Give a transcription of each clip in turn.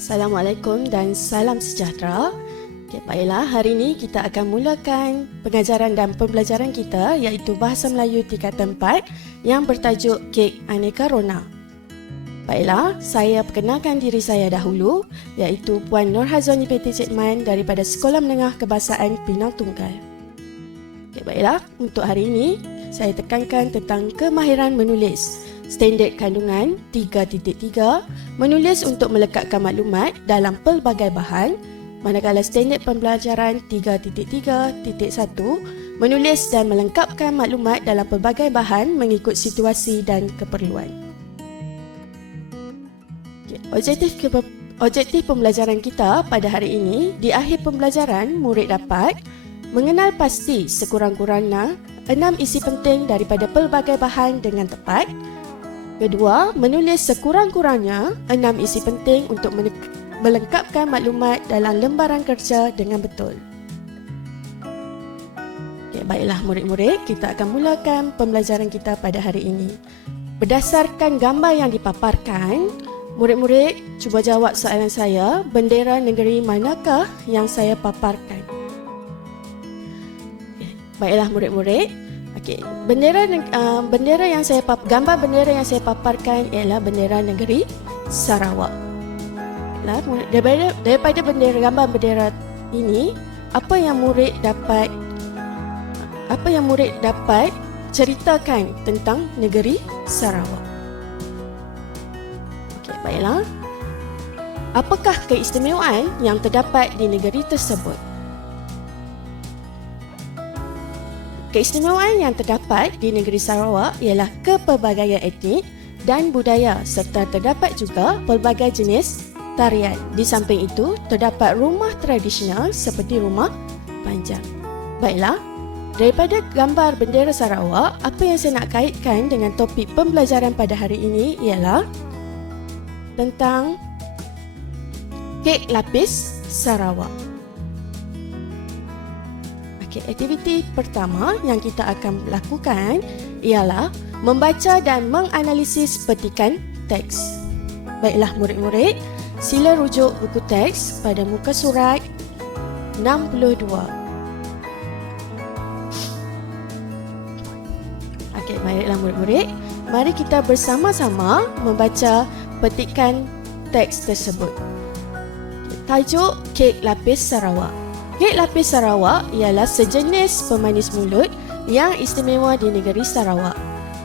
Assalamualaikum dan salam sejahtera. Baiklah, hari ini kita akan mulakan pengajaran dan pembelajaran kita iaitu Bahasa Melayu tingkatan 4 yang bertajuk Kek Aneka Rona. Baiklah, saya perkenalkan diri saya dahulu iaitu Puan Nurhazwani binti Cikman daripada Sekolah Menengah Kebahasaan Pinang Tunggal. Baiklah, untuk hari ini saya tekankan tentang kemahiran menulis. Standard kandungan 3.3 menulis untuk melekatkan maklumat dalam pelbagai bahan, manakala standard pembelajaran 3.3.1 menulis dan melengkapkan maklumat dalam pelbagai bahan mengikut situasi dan keperluan. Objektif pembelajaran kita pada hari ini, di akhir pembelajaran murid dapat mengenal pasti sekurang-kurangnya 6 isi penting daripada pelbagai bahan dengan tepat. Kedua, menulis sekurang-kurangnya 6 isi penting untuk melengkapkan maklumat dalam lembaran kerja dengan betul. Baiklah murid-murid, kita akan mulakan pembelajaran kita pada hari ini. Berdasarkan gambar yang dipaparkan, murid-murid cuba jawab soalan saya, bendera negeri manakah yang saya paparkan? Baiklah murid-murid. Bendera yang saya gambar bendera yang saya paparkan ialah bendera negeri Sarawak. Daripada gambar bendera ini, apa yang murid dapat ceritakan tentang negeri Sarawak? Baiklah. Apakah keistimewaan yang terdapat di negeri tersebut? Keistimewaan yang terdapat di negeri Sarawak ialah kepelbagaian etnik dan budaya serta terdapat juga pelbagai jenis tarian. Di samping itu, terdapat rumah tradisional seperti rumah panjang. Baiklah, daripada gambar bendera Sarawak, apa yang saya nak kaitkan dengan topik pembelajaran pada hari ini ialah tentang kek lapis Sarawak. Aktiviti pertama yang kita akan lakukan ialah membaca dan menganalisis petikan teks. Baiklah murid-murid, sila rujuk buku teks pada muka surat 62. Baiklah murid-murid, mari kita bersama-sama membaca petikan teks tersebut. Tajuk Kek Lapis Sarawak. Kek lapis Sarawak ialah sejenis pemanis mulut yang istimewa di negeri Sarawak.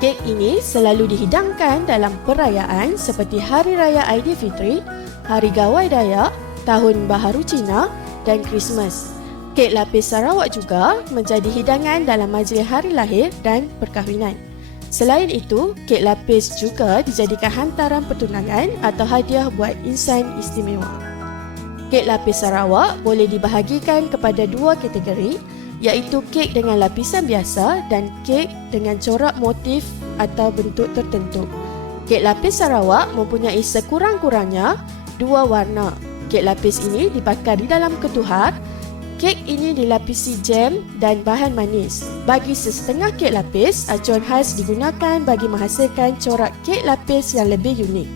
Kek ini selalu dihidangkan dalam perayaan seperti Hari Raya Aidilfitri, Hari Gawai Dayak, Tahun Baharu Cina dan Krismas. Kek lapis Sarawak juga menjadi hidangan dalam majlis hari lahir dan perkahwinan. Selain itu, kek lapis juga dijadikan hantaran pertunangan atau hadiah buat insan istimewa. Kek lapis Sarawak boleh dibahagikan kepada dua kategori, iaitu kek dengan lapisan biasa dan kek dengan corak motif atau bentuk tertentu. Kek lapis Sarawak mempunyai sekurang-kurangnya dua warna. Kek lapis ini dibakar di dalam ketuhar. Kek ini dilapisi jam dan bahan manis. Bagi sesetengah kek lapis, acuan khas digunakan bagi menghasilkan corak kek lapis yang lebih unik.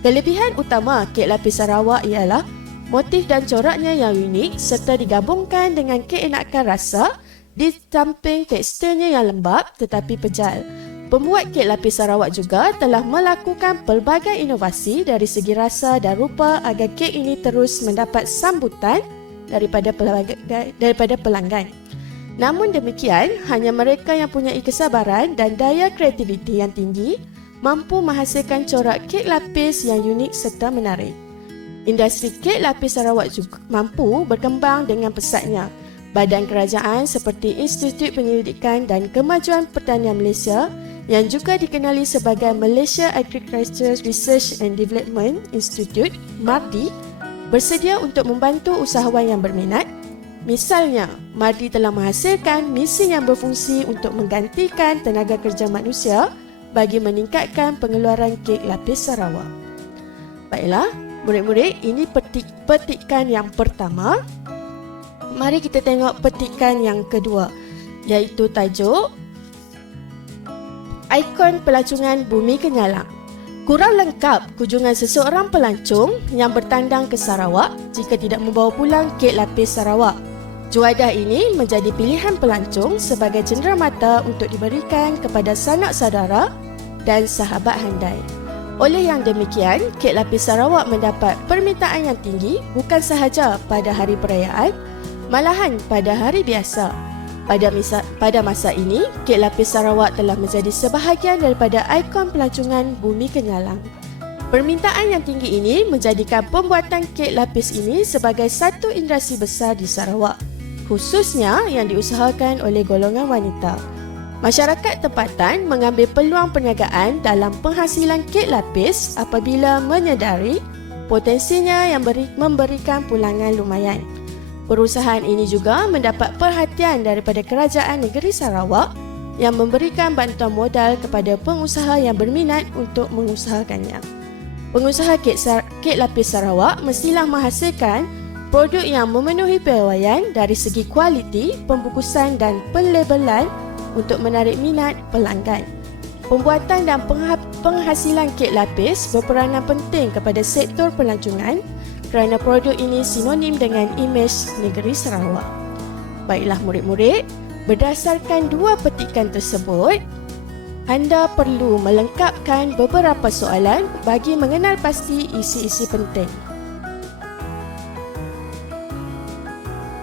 Kelebihan utama kek lapis Sarawak ialah motif dan coraknya yang unik serta digabungkan dengan keenakan rasa di samping teksturnya yang lembap tetapi pejal. Pembuat kek lapis Sarawak juga telah melakukan pelbagai inovasi dari segi rasa dan rupa agar kek ini terus mendapat sambutan daripada pelanggan. Namun demikian, hanya mereka yang mempunyai kesabaran dan daya kreativiti yang tinggi mampu menghasilkan corak kek lapis yang unik serta menarik. Industri kek lapis Sarawak juga mampu berkembang dengan pesatnya. Badan kerajaan seperti Institut Penyelidikan dan Kemajuan Pertanian Malaysia yang juga dikenali sebagai Malaysia Agriculture Research and Development Institute (MARDI) bersedia untuk membantu usahawan yang berminat. Misalnya, MARDI telah menghasilkan misi yang berfungsi untuk menggantikan tenaga kerja manusia bagi meningkatkan pengeluaran kek lapis Sarawak. Baiklah, murid-murid, ini petikan yang pertama. Mari kita tengok petikan yang kedua, iaitu tajuk Ikon Pelacungan Bumi Kenyalang. Kurang lengkap kunjungan seseorang pelancong yang bertandang ke Sarawak jika tidak membawa pulang kek lapis Sarawak. Juadah ini menjadi pilihan pelancong sebagai cenderamata untuk diberikan kepada sanak saudara dan sahabat handai. Oleh yang demikian, kek lapis Sarawak mendapat permintaan yang tinggi bukan sahaja pada hari perayaan, malahan pada hari biasa. Pada masa ini, kek lapis Sarawak telah menjadi sebahagian daripada ikon pelancongan Bumi Kenyalang. Permintaan yang tinggi ini menjadikan pembuatan kek lapis ini sebagai satu industri besar di Sarawak, khususnya yang diusahakan oleh golongan wanita. Masyarakat tempatan mengambil peluang perniagaan dalam penghasilan kek lapis apabila menyedari potensinya yang memberikan pulangan lumayan. Perusahaan ini juga mendapat perhatian daripada Kerajaan Negeri Sarawak yang memberikan bantuan modal kepada pengusaha yang berminat untuk mengusahakannya. Pengusaha kek lapis Sarawak mestilah menghasilkan produk yang memenuhi piawaian dari segi kualiti, pembungkusan dan pelabelan untuk menarik minat pelanggan. Pembuatan dan penghasilan kek lapis berperanan penting kepada sektor pelancongan kerana produk ini sinonim dengan imej negeri Sarawak. Baiklah murid-murid, berdasarkan dua petikan tersebut, anda perlu melengkapkan beberapa soalan bagi mengenal pasti isi-isi penting.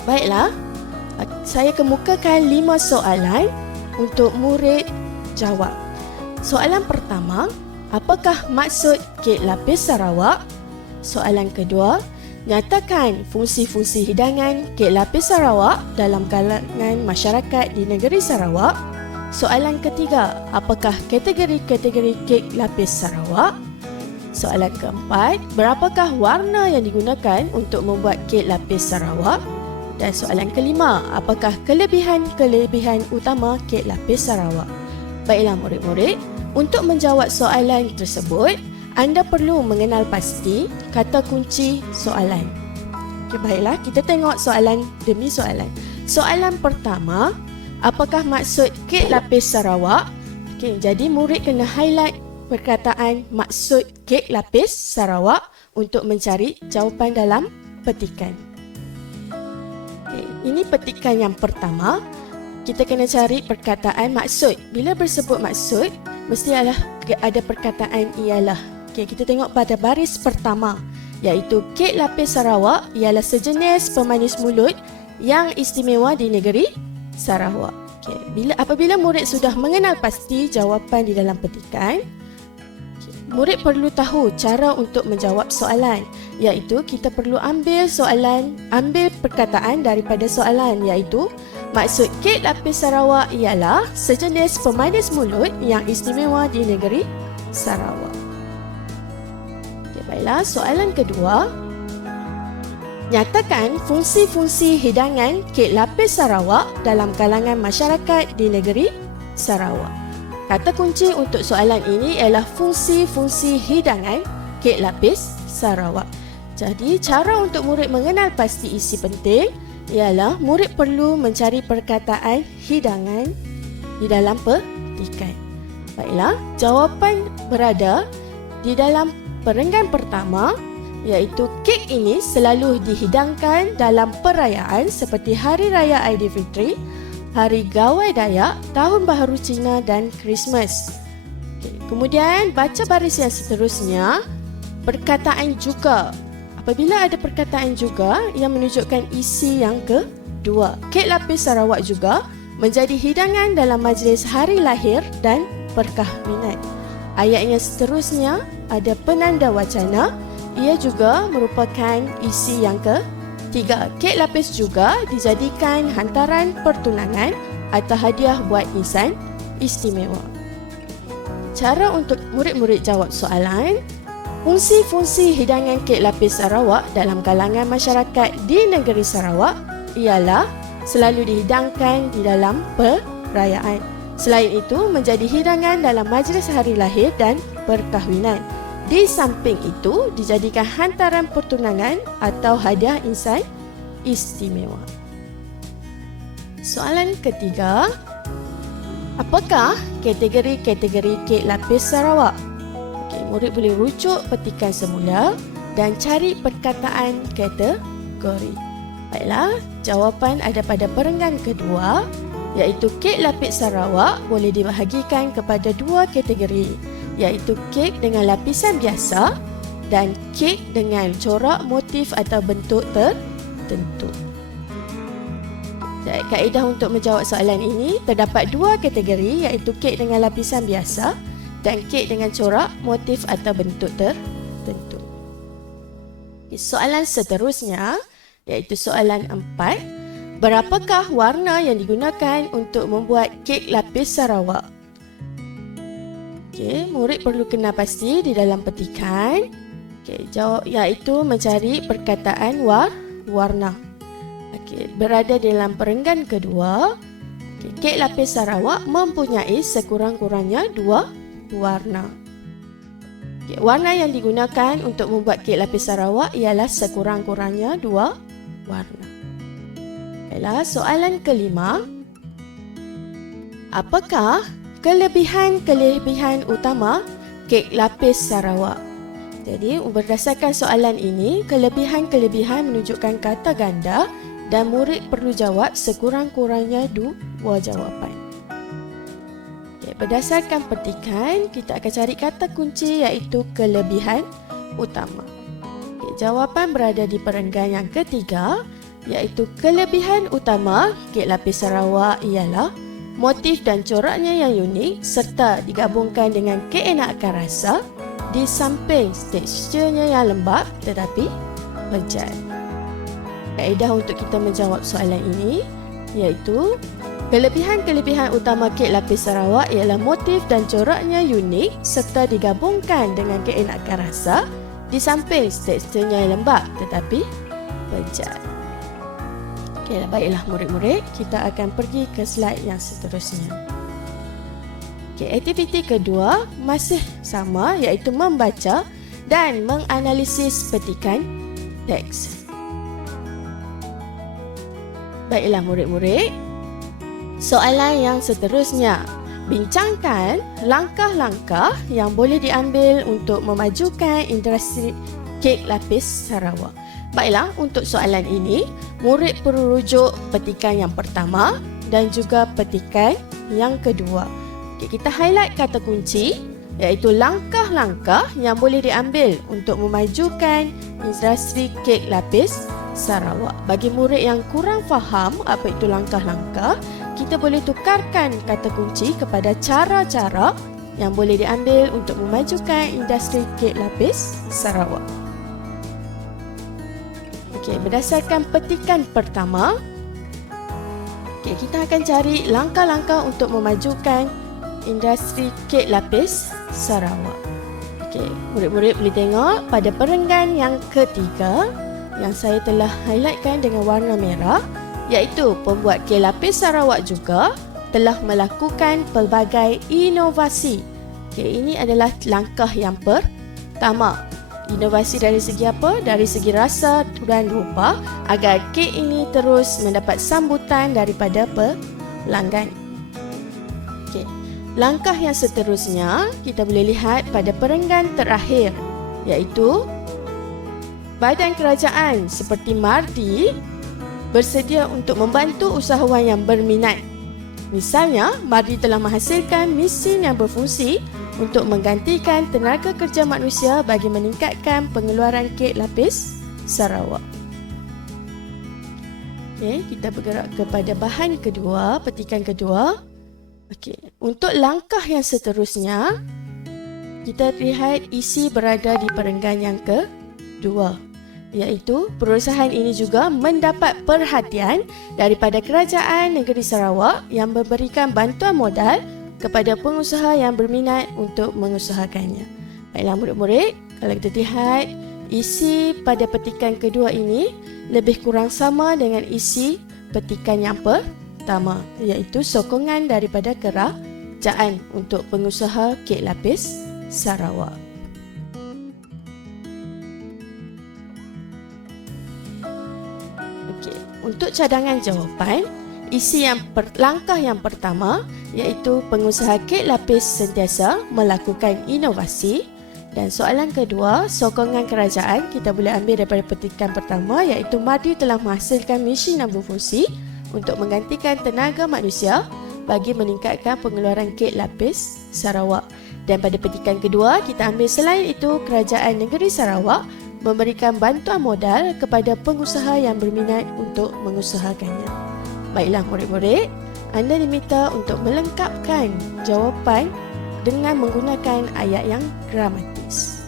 Baiklah, saya kemukakan 5 soalan untuk murid jawab. Soalan pertama, apakah maksud kek lapis Sarawak? Soalan kedua, nyatakan fungsi-fungsi hidangan kek lapis Sarawak dalam kalangan masyarakat di negeri Sarawak. Soalan ketiga, apakah kategori-kategori kek lapis Sarawak? Soalan keempat, berapakah warna yang digunakan untuk membuat kek lapis Sarawak? Dan soalan kelima, apakah kelebihan-kelebihan utama kek lapis Sarawak? Baiklah murid-murid, untuk menjawab soalan tersebut, anda perlu mengenal pasti kata kunci soalan. Okay, baiklah, kita tengok soalan demi soalan. Soalan pertama, apakah maksud kek lapis Sarawak? Okay, jadi murid kena highlight perkataan maksud kek lapis Sarawak untuk mencari jawapan dalam petikan. Okay, ini petikan yang pertama. Kita kena cari perkataan maksud. Bila bersebut maksud, mesti ada perkataan ialah. Okay, kita tengok pada baris pertama, iaitu kek lapis Sarawak ialah sejenis pemanis mulut yang istimewa di negeri Sarawak. Okay, apabila murid sudah mengenal pasti jawapan di dalam petikan, murid perlu tahu cara untuk menjawab soalan, iaitu kita perlu ambil perkataan daripada soalan, iaitu maksud kek lapis Sarawak ialah sejenis pemanis mulut yang istimewa di negeri Sarawak. Baiklah, soalan kedua. Nyatakan fungsi-fungsi hidangan kek lapis Sarawak dalam kalangan masyarakat di negeri Sarawak. Kata kunci untuk soalan ini ialah fungsi-fungsi hidangan kek lapis Sarawak. Jadi, cara untuk murid mengenal pasti isi penting ialah murid perlu mencari perkataan hidangan di dalam petikan. Baiklah, jawapan berada di dalam perenggan pertama, iaitu kek ini selalu dihidangkan dalam perayaan seperti Hari Raya Aidilfitri, Hari Gawai Dayak, Tahun Baharu Cina dan Christmas. Kemudian baca baris yang seterusnya, perkataan juga. Apabila ada perkataan juga yang menunjukkan isi yang kedua, kek lapis Sarawak juga menjadi hidangan dalam majlis hari lahir dan perkahwinan. Ayat yang seterusnya ada penanda wacana, ia juga merupakan isi yang ketiga. Kek lapis juga dijadikan hantaran pertunangan atau hadiah buat insan istimewa. Cara untuk murid-murid jawab soalan, fungsi-fungsi hidangan kek lapis Sarawak dalam kalangan masyarakat di negeri Sarawak ialah selalu dihidangkan di dalam perayaan. Selain itu, menjadi hidangan dalam majlis hari lahir dan perkahwinan. Di samping itu, dijadikan hantaran pertunangan atau hadiah insan istimewa. Soalan ketiga, apakah kategori-kategori kek lapis Sarawak? murid boleh rujuk petikan semula dan cari perkataan kategori. Baiklah, jawapan ada pada perenggan kedua, iaitu kek lapis Sarawak boleh dibahagikan kepada dua kategori, iaitu kek dengan lapisan biasa dan kek dengan corak, motif atau bentuk tertentu. Kaedah untuk menjawab soalan ini, terdapat dua kategori, iaitu kek dengan lapisan biasa dan kek dengan corak, motif atau bentuk tertentu. Soalan seterusnya, iaitu soalan 4. Berapakah warna yang digunakan untuk membuat kek lapis Sarawak? Murid perlu kenal pasti di dalam petikan. Jawab iaitu mencari perkataan warna. Berada dalam perenggan kedua, kek lapis Sarawak mempunyai sekurang-kurangnya dua warna. Warna yang digunakan untuk membuat kek lapis Sarawak ialah sekurang-kurangnya dua warna. Baiklah, soalan kelima. Apakah kelebihan utama kek lapis Sarawak? Jadi, berdasarkan soalan ini, kelebihan menunjukkan kata ganda dan murid perlu jawab sekurang-kurangnya dua jawapan. Berdasarkan petikan, kita akan cari kata kunci iaitu kelebihan utama. Jawapan berada di perenggan yang ketiga, iaitu kelebihan utama kek lapis Sarawak ialah motif dan coraknya yang unik serta digabungkan dengan keenakan rasa di samping teksturnya yang lembap tetapi lezat. Kaedah untuk kita menjawab soalan ini iaitu kelebihan utama kek lapis Sarawak ialah motif dan coraknya unik serta digabungkan dengan keenakan rasa di samping teksturnya yang lembap tetapi lezat. Baiklah murid-murid, kita akan pergi ke slide yang seterusnya. Aktiviti kedua masih sama, iaitu membaca dan menganalisis petikan teks. Baiklah murid-murid, soalan yang seterusnya, bincangkan langkah-langkah yang boleh diambil untuk memajukan industri kek lapis Sarawak. Baiklah, untuk soalan ini, murid perlu rujuk petikan yang pertama dan juga petikan yang kedua. Kita highlight kata kunci, iaitu langkah-langkah yang boleh diambil untuk memajukan industri kek lapis Sarawak. Bagi murid yang kurang faham apa itu langkah-langkah, kita boleh tukarkan kata kunci kepada cara-cara yang boleh diambil untuk memajukan industri kek lapis Sarawak. Berdasarkan petikan pertama, kita akan cari langkah-langkah untuk memajukan industri kek lapis Sarawak. Murid-murid boleh tengok pada perenggan yang ketiga yang saya telah highlightkan dengan warna merah, iaitu pembuat kek lapis Sarawak juga telah melakukan pelbagai inovasi. Ini adalah langkah yang pertama. Inovasi dari segi apa? Dari segi rasa dan rupa agar kek ini terus mendapat sambutan daripada pelanggan. Langkah yang seterusnya kita boleh lihat pada perenggan terakhir, iaitu badan kerajaan seperti MARDI bersedia untuk membantu usahawan yang berminat. Misalnya, MARDI telah menghasilkan mesin yang berfungsi untuk menggantikan tenaga kerja manusia bagi meningkatkan pengeluaran kek lapis Sarawak. Kita bergerak kepada bahan kedua, petikan kedua. Untuk langkah yang seterusnya, kita lihat isi berada di perenggan yang kedua, iaitu perusahaan ini juga mendapat perhatian daripada Kerajaan Negeri Sarawak yang memberikan bantuan modal kepada pengusaha yang berminat untuk mengusahakannya. Baiklah murid-murid, kalau kita lihat isi pada petikan kedua ini lebih kurang sama dengan isi petikan yang pertama, iaitu sokongan daripada kerajaan untuk pengusaha kek lapis Sarawak. Untuk cadangan jawapan, isi langkah yang pertama iaitu pengusaha kek lapis sentiasa melakukan inovasi. Dan soalan kedua, sokongan kerajaan kita boleh ambil daripada petikan pertama, iaitu Madi telah menghasilkan mesin yang berfungsi untuk menggantikan tenaga manusia bagi meningkatkan pengeluaran kek lapis Sarawak. Dan pada petikan kedua, kita ambil selain itu, kerajaan negeri Sarawak memberikan bantuan modal kepada pengusaha yang berminat untuk mengusahakannya. Baiklah murid-murid, anda diminta untuk melengkapkan jawapan dengan menggunakan ayat yang gramatis.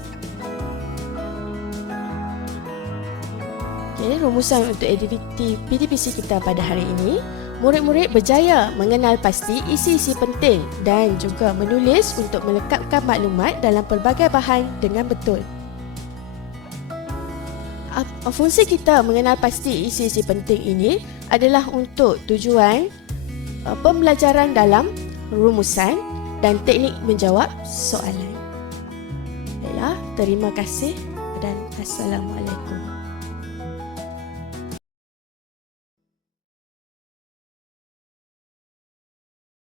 Okay, rumusan untuk aktiviti PTPC kita pada hari ini. Murid-murid berjaya mengenal pasti isi-isi penting dan juga menulis untuk melengkapkan maklumat dalam pelbagai bahan dengan betul. Fungsi kita mengenal pasti isi-isi penting ini adalah untuk tujuan pembelajaran dalam rumusan dan teknik menjawab soalan. Baiklah, terima kasih dan Assalamualaikum.